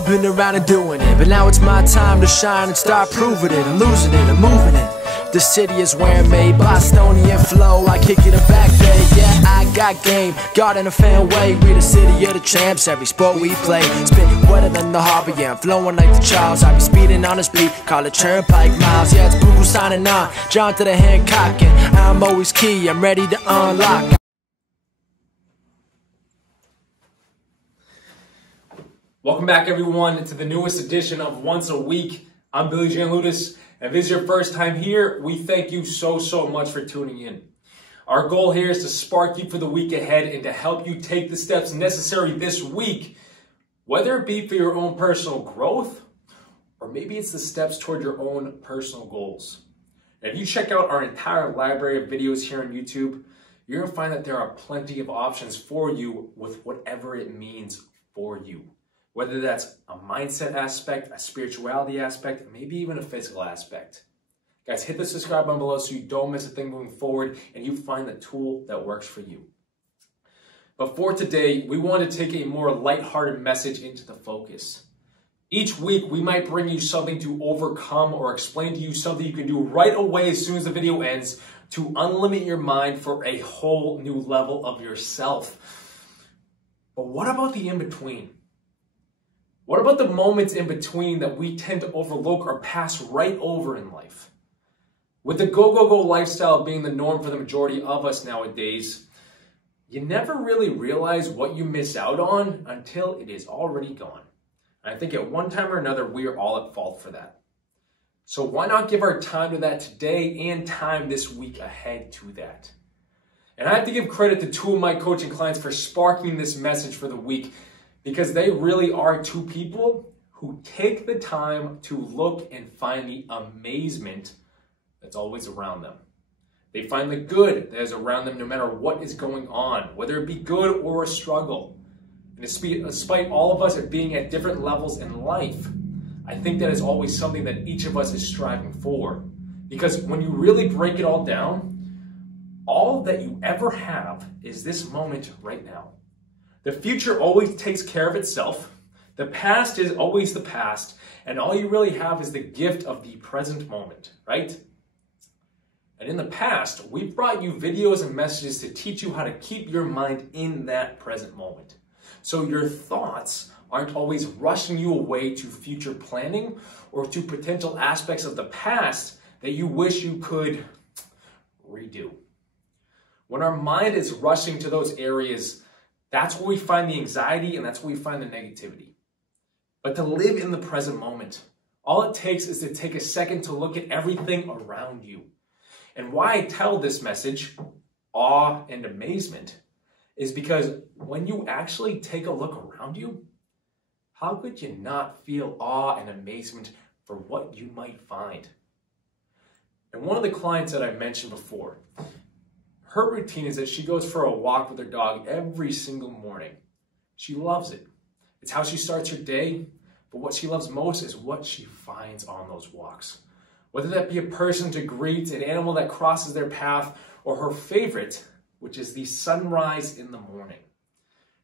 I've been around and doing it, but now it's my time to shine and start proving it. I'm losing it, I'm moving it. The city is where I'm made, Bostonian flow, I kick it a back day. Yeah, I got game, God in a fan way. We the city of the champs, every sport we play. Spit wetter than the harbor, yeah, I'm flowing like the Charles. I be speeding on this beat, call it Turnpike Miles. Yeah, it's Bugle signing on, John to the Hancock, and I'm always key, I'm ready to unlock. Welcome back, everyone, to the newest edition of Once a Week. I'm Billy Jan Ludis. If this is your first time here, we thank you so much for tuning in. Our goal here is to spark you for the week ahead and to help you take the steps necessary this week, whether it be for your own personal growth, or maybe it's the steps toward your own personal goals. And if you check out our entire library of videos here on YouTube, you're going to find that there are plenty of options for you with whatever it means for you. Whether that's a mindset aspect, a spirituality aspect, maybe even a physical aspect. Guys, hit the subscribe button below so you don't miss a thing moving forward and you find the tool that works for you. But for today, we want to take a more lighthearted message into the focus. Each week, we might bring you something to overcome or explain to you something you can do right away as soon as the video ends to unlimit your mind for a whole new level of yourself. But what about the in-between? What about the moments in between that we tend to overlook or pass right over in life? With the go lifestyle being the norm for the majority of us nowadays, you never really realize what you miss out on until it is already gone. And I think at one time or another, we are all at fault for that. So why not give our time to that today and time this week ahead to that? And I have to give credit to two of my coaching clients for sparking this message for the week, because they really are two people who take the time to look and find the amazement that's always around them. They find the good that is around them no matter what is going on, whether it be good or a struggle. And despite all of us being at different levels in life, I think that is always something that each of us is striving for. Because when you really break it all down, all that you ever have is this moment right now. The future always takes care of itself. The past is always the past. And all you really have is the gift of the present moment, right? And in the past, we've brought you videos and messages to teach you how to keep your mind in that present moment. So your thoughts aren't always rushing you away to future planning or to potential aspects of the past that you wish you could redo. When our mind is rushing to those areas, that's where we find the anxiety and that's where we find the negativity. But to live in the present moment, all it takes is to take a second to look at everything around you. And why I tell this message, awe and amazement, is because when you actually take a look around you, how could you not feel awe and amazement for what you might find? And one of the clients that I mentioned before, her routine is that she goes for a walk with her dog every single morning. She loves it. It's how she starts her day, but what she loves most is what she finds on those walks. Whether that be a person to greet, an animal that crosses their path, or her favorite, which is the sunrise in the morning.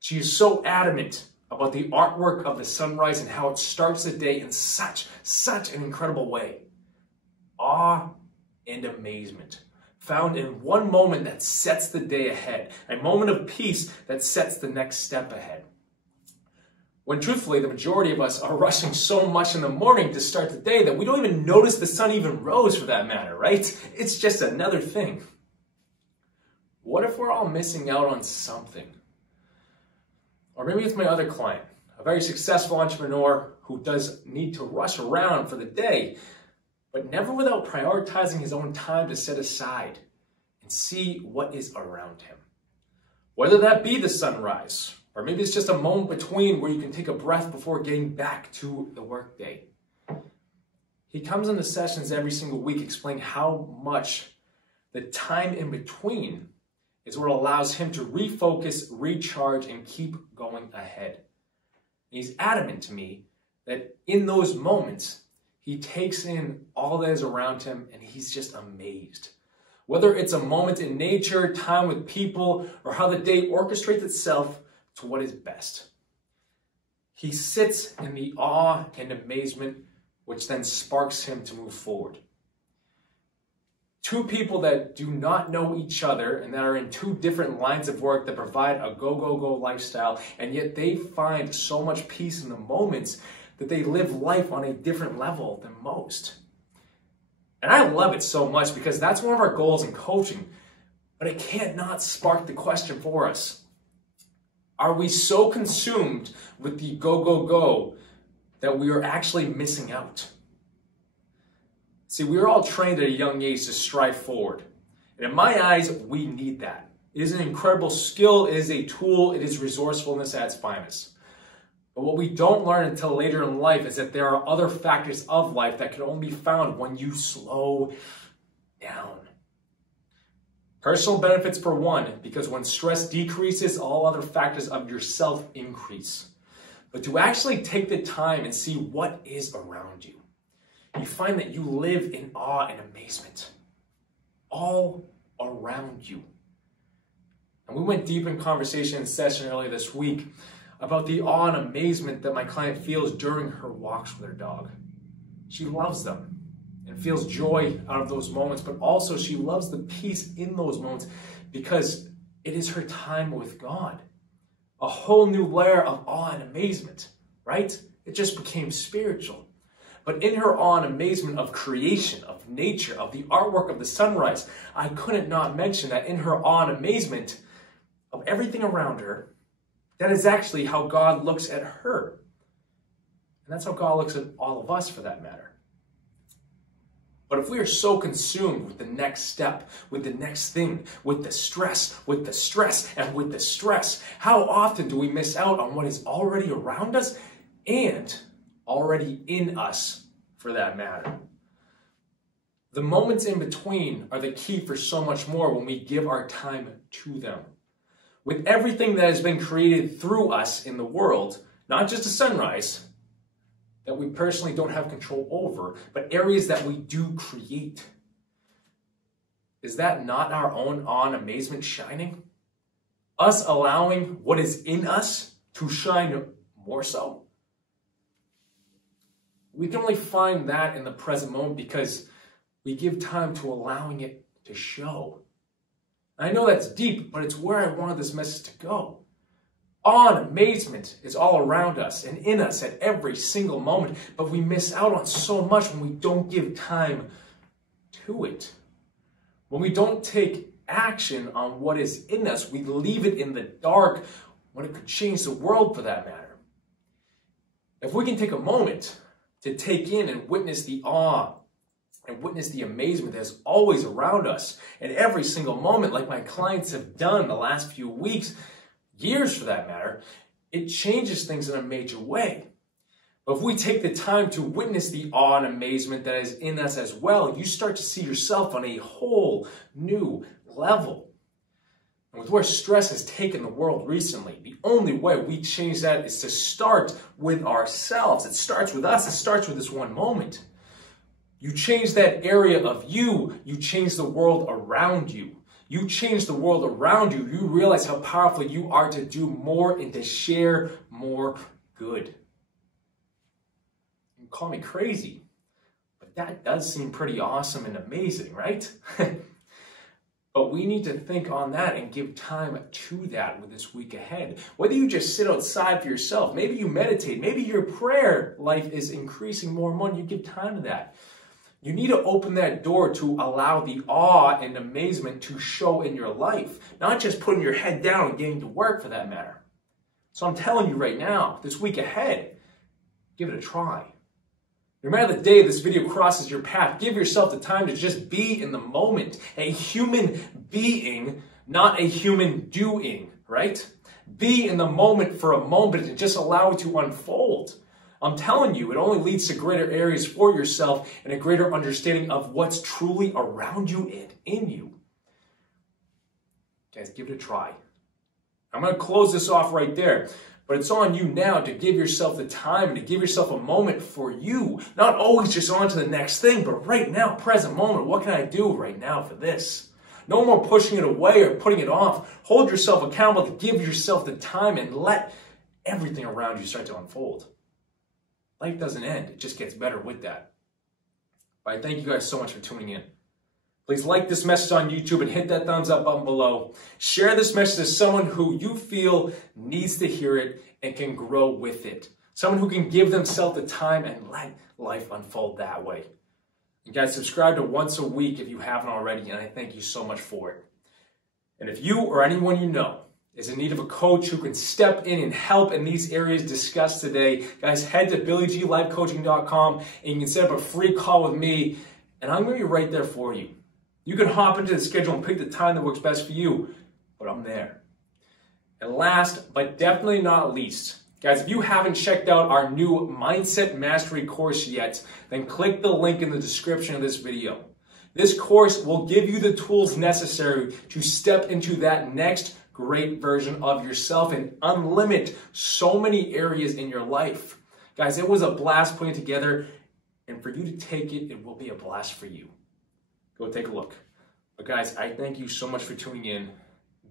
She is so adamant about the artwork of the sunrise and how it starts the day in such an incredible way. Awe and amazement, found in one moment that sets the day ahead, a moment of peace that sets the next step ahead. When truthfully, the majority of us are rushing so much in the morning to start the day that we don't even notice the sun even rose for that matter, right? It's just another thing. What if we're all missing out on something? Or maybe it's my other client, a very successful entrepreneur who does need to rush around for the day, but never without prioritizing his own time to set aside and see what is around him. Whether that be the sunrise, or maybe it's just a moment between where you can take a breath before getting back to the workday. He comes into sessions every single week explaining how much the time in between is what allows him to refocus, recharge, and keep going ahead. He's adamant to me that in those moments, he takes in all that is around him and he's just amazed. Whether it's a moment in nature, time with people, or how the day orchestrates itself to what is best. He sits in the awe and amazement, which then sparks him to move forward. Two people that do not know each other and that are in two different lines of work that provide a go lifestyle, and yet they find so much peace in the moments that they live life on a different level than most. And I love it so much because that's one of our goals in coaching, but it can't not spark the question for us. Are we so consumed with the go that we are actually missing out? See, we are all trained at a young age to strive forward. And in my eyes, we need that. It is an incredible skill, it is a tool, it is resourcefulness at its finest. But what we don't learn until later in life is that there are other factors of life that can only be found when you slow down. Personal benefits for one, because when stress decreases, all other factors of yourself increase. But to actually take the time and see what is around you, you find that you live in awe and amazement all around you. And we went deep in conversation and session earlier this week about the awe and amazement that my client feels during her walks with her dog. She loves them and feels joy out of those moments, but also she loves the peace in those moments because it is her time with God. A whole new layer of awe and amazement, right? It just became spiritual. But in her awe and amazement of creation, of nature, of the artwork of the sunrise, I couldn't not mention that in her awe and amazement of everything around her, that is actually how God looks at her. And that's how God looks at all of us for that matter. But if we are so consumed with the next step, with the next thing, with the stress, and with the stress, how often do we miss out on what is already around us and already in us, for that matter? The moments in between are the key for so much more when we give our time to them. With everything that has been created through us in the world, not just a sunrise that we personally don't have control over, but areas that we do create. Is that not our own awe and amazement shining? Us allowing what is in us to shine more so? We can only find that in the present moment because we give time to allowing it to show. I know that's deep, but it's where I wanted this message to go. Awe and amazement is all around us and in us at every single moment, but we miss out on so much when we don't give time to it. When we don't take action on what is in us, we leave it in the dark when it could change the world for that matter. If we can take a moment to take in and witness the awe and witness the amazement that's always around us at every single moment, like my clients have done the last few weeks, years for that matter, it changes things in a major way. But if we take the time to witness the awe and amazement that is in us as well, you start to see yourself on a whole new level. And with where stress has taken the world recently, the only way we change that is to start with ourselves. It starts with us. It starts with this one moment. You change that area of you, you change the world around you. You change the world around you, you realize how powerful you are to do more and to share more good. You call me crazy, but that does seem pretty awesome and amazing, right? But we need to think on that and give time to that with this week ahead. Whether you just sit outside for yourself, maybe you meditate, maybe your prayer life is increasing more and more, and you give time to that. You need to open that door to allow the awe and amazement to show in your life, not just putting your head down and getting to work for that matter. So I'm telling you right now, this week ahead, give it a try. No matter the day this video crosses your path, give yourself the time to just be in the moment. A human being, not a human doing, right? Be in the moment for a moment and just allow it to unfold. I'm telling you, it only leads to greater areas for yourself and a greater understanding of what's truly around you and in you. Guys, give it a try. I'm going to close this off right there. But it's on you now to give yourself the time and to give yourself a moment for you. Not always just on to the next thing, but right now, present moment. What can I do right now for this? No more pushing it away or putting it off. Hold yourself accountable to give yourself the time and let everything around you start to unfold. Life doesn't end. It just gets better with that. But I thank you guys so much for tuning in. Please like this message on YouTube and hit that thumbs up button below. Share this message to someone who you feel needs to hear it and can grow with it. Someone who can give themselves the time and let life unfold that way. And guys, subscribe to Once a Week if you haven't already, and I thank you so much for it. And if you or anyone you know is in need of a coach who can step in and help in these areas discussed today, guys, head to BillyGLifeCoaching.com and you can set up a free call with me, and I'm going to be right there for you. You can hop into the schedule and pick the time that works best for you, but I'm there. And last, but definitely not least, guys, if you haven't checked out our new Mindset Mastery course yet, then click the link in the description of this video. This course will give you the tools necessary to step into that next great version of yourself and unlimit so many areas in your life. Guys, it was a blast putting it together, and for you to take it, it will be a blast for you. Go take a look. But guys, I thank you so much for tuning in.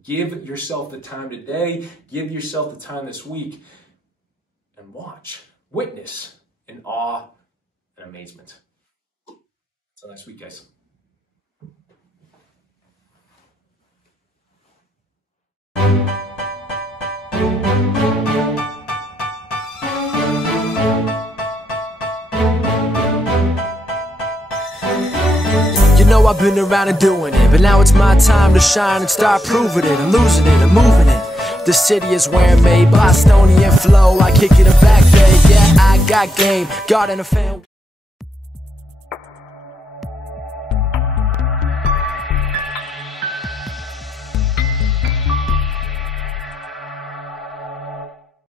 Give yourself the time today. Give yourself the time this week. And watch, witness in awe and amazement. Until next week, guys. You know I've been around and doing it, but now it's my time to shine and start proving it. I'm losing it, I'm moving it. The city is where I'm made, Bostonian flow, I kick it back there. Yeah, I got game, God and a fan.